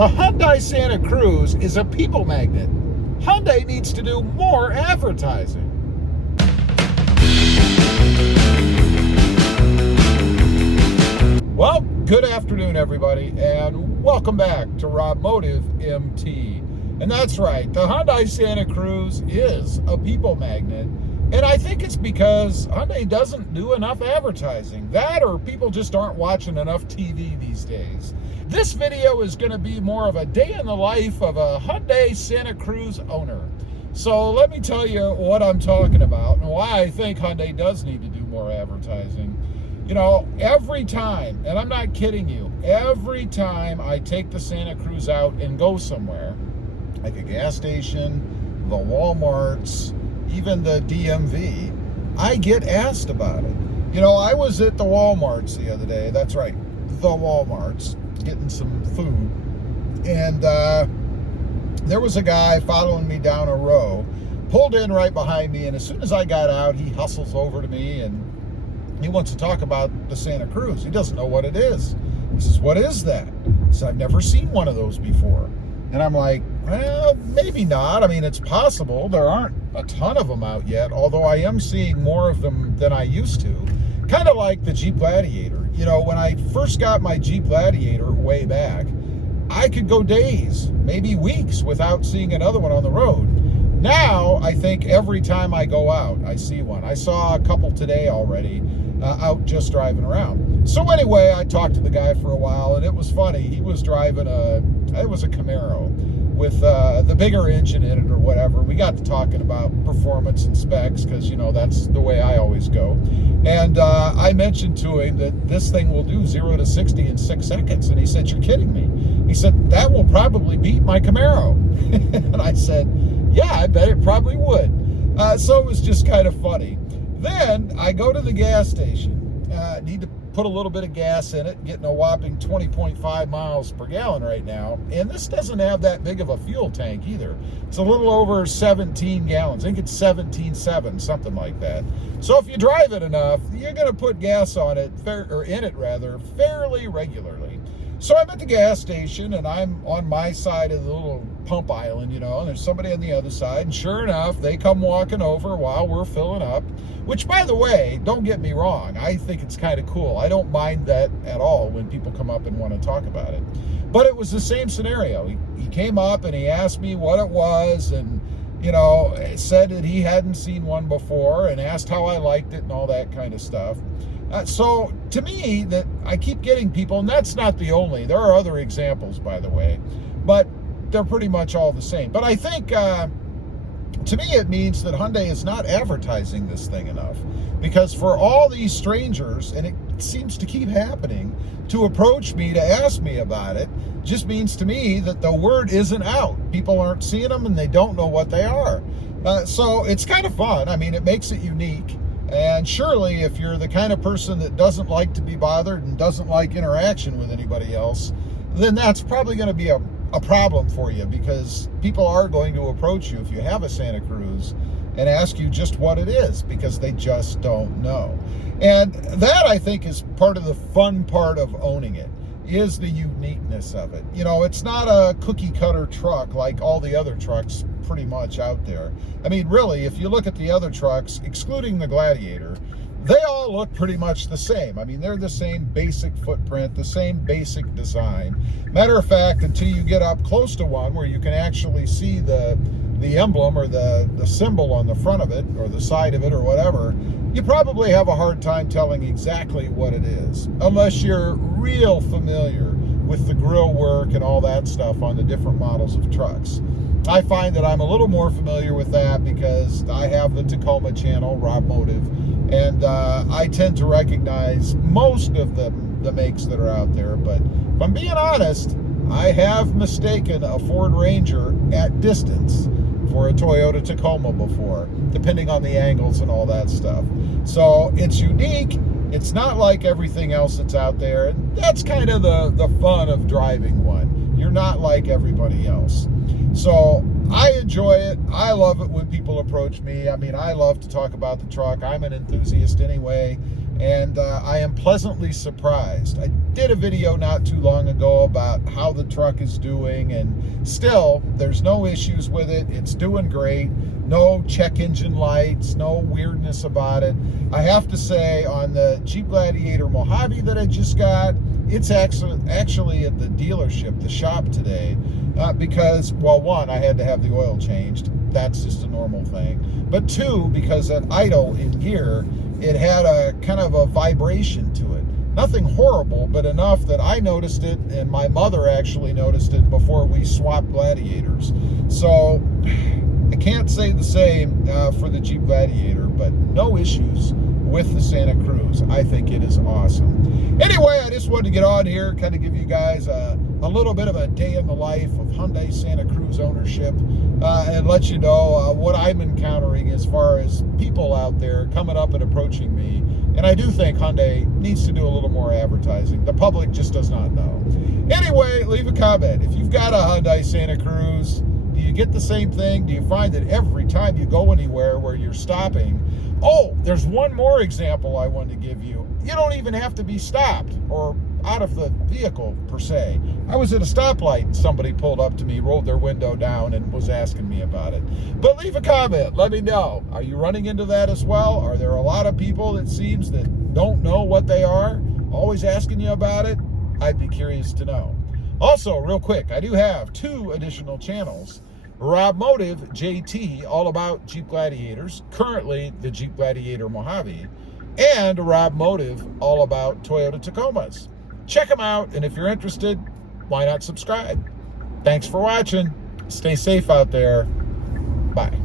The Hyundai Santa Cruz is a people magnet. Hyundai needs to do more advertising. Well, good afternoon, everybody, and welcome back to Rob Motive MT. And that's right, the Hyundai Santa Cruz is a people magnet. And I think it's because Hyundai doesn't do enough advertising. That or people just aren't watching enough TV these days. This video is going to be more of a day in the life of a Hyundai Santa Cruz owner. So let me tell you what I'm talking about and why I think Hyundai does need to do more advertising. You know, every time, and I'm not kidding you, every time I take the Santa Cruz out and go somewhere, like a gas station, the Walmarts, even the DMV, I get asked about it. You know, I was at the Walmarts the other day, that's right, the Walmarts, getting some food, and there was a guy following me down a row, pulled in right behind me, and as soon as I got out, he hustles over to me and he wants to talk about the Santa Cruz. He doesn't know what it is. He says, "What is that?" He said, "I've never seen one of those before." And I'm like, well, maybe not. I mean, it's possible. There aren't a ton of them out yet, although I am seeing more of them than I used to. Kind of like the Jeep Gladiator. You know, when I first got my Jeep Gladiator way back, I could go days, maybe weeks, without seeing another one on the road. Now, I think every time I go out, I see one. I saw a couple today already out just driving around. So anyway, I talked to the guy for a while, and it was funny. He was driving it was a Camaro with the bigger engine in it or whatever. We got to talking about performance and specs because, you know, that's the way I always go. And I mentioned to him that this thing will do 0 to 60 in 6 seconds. And he said, "You're kidding me." He said, "That will probably beat my Camaro." And I said, "Yeah, I bet it probably would." So it was just kind of funny. Then I go to the gas station. Need to put a little bit of gas in it, getting a whopping 20.5 miles per gallon right now. And this doesn't have that big of a fuel tank either. It's a little over 17 gallons. I think it's 17.7, something like that. So if you drive it enough, you're going to put gas on it, fairly regularly. So I'm at the gas station, and I'm on my side of the little pump island, you know, and there's somebody on the other side, and sure enough, they come walking over while we're filling up, which, by the way, don't get me wrong, I think it's kind of cool. I don't mind that at all when people come up and want to talk about it. But it was the same scenario. He came up, and he asked me what it was, and, you know, said that he hadn't seen one before, and asked how I liked it and all that kind of stuff. So to me, that I keep getting people, and that's not the only. There are other examples, by the way, but they're pretty much all the same. But I think, to me, it means that Hyundai is not advertising this thing enough, because for all these strangers, and it seems to keep happening, to approach me to ask me about it, just means to me that the word isn't out. People aren't seeing them, and they don't know what they are. So it's kind of fun. I mean, it makes it unique. And surely, if you're the kind of person that doesn't like to be bothered and doesn't like interaction with anybody else, then that's probably going to be a problem for you, because people are going to approach you if you have a Santa Cruz and ask you just what it is, because they just don't know. And that, I think, is part of the fun part of owning it, is the uniqueness of it. You know, it's not a cookie cutter truck like all the other trucks pretty much out there. I mean, really, if you look at the other trucks, excluding the Gladiator, they all look pretty much the same. I mean, they're the same basic footprint, the same basic design. Matter of fact, until you get up close to one where you can actually see the emblem or the symbol on the front of it or the side of it or whatever, you probably have a hard time telling exactly what it is, unless you're real familiar with the grill work and all that stuff on the different models of trucks. I find that I'm a little more familiar with that because I have the Tacoma channel, Rob Motive, and I tend to recognize most of the makes that are out there. But if I'm being honest, I have mistaken a Ford Ranger at distance for a Toyota Tacoma before, depending on the angles and all that stuff. So it's unique. It's not like everything else that's out there. And that's kind of the fun of driving one. You're not like everybody else. So I enjoy it. I love it when people approach me. I mean, I love to talk about the truck. I'm an enthusiast anyway. and I am pleasantly surprised. I did a video not too long ago about how the truck is doing, and still, there's no issues with it. It's doing great. No check engine lights, no weirdness about it. I have to say, on the Jeep Gladiator Mojave that I just got, it's actually at the dealership, the shop today, because, well, one, I had to have the oil changed. That's just a normal thing. But two, because at idle in gear, it had a kind of a vibration to it. Nothing horrible, but enough that I noticed it, and my mother actually noticed it before we swapped Gladiators. So I can't say the same for the Jeep Gladiator, but no issues with the Santa Cruz. I think it is awesome. Anyway, I just wanted to get on here, kind of give you guys a little bit of a day in the life of Hyundai Santa Cruz ownership, and let you know what I'm encountering as far as people out there coming up and approaching me. And I do think Hyundai needs to do a little more advertising. The public just does not know. Anyway, leave a comment. If you've got a Hyundai Santa Cruz, do you get the same thing? Do you find that every time you go anywhere where you're stopping? Oh, there's one more example I wanted to give you. You don't even have to be stopped or out of the vehicle per se. I was at a stoplight and somebody pulled up to me, rolled their window down, and was asking me about it. But leave a comment. Let me know. Are you running into that as well? Are there a lot of people, it seems, that don't know what they are, always asking you about it? I'd be curious to know. Also, real quick, I do have 2 additional channels. Rob Motive JT, all about Jeep Gladiators, currently the Jeep Gladiator Mojave, and Rob Motive, all about Toyota Tacomas. Check them out, and if you're interested, why not subscribe? Thanks for watching. Stay safe out there. Bye.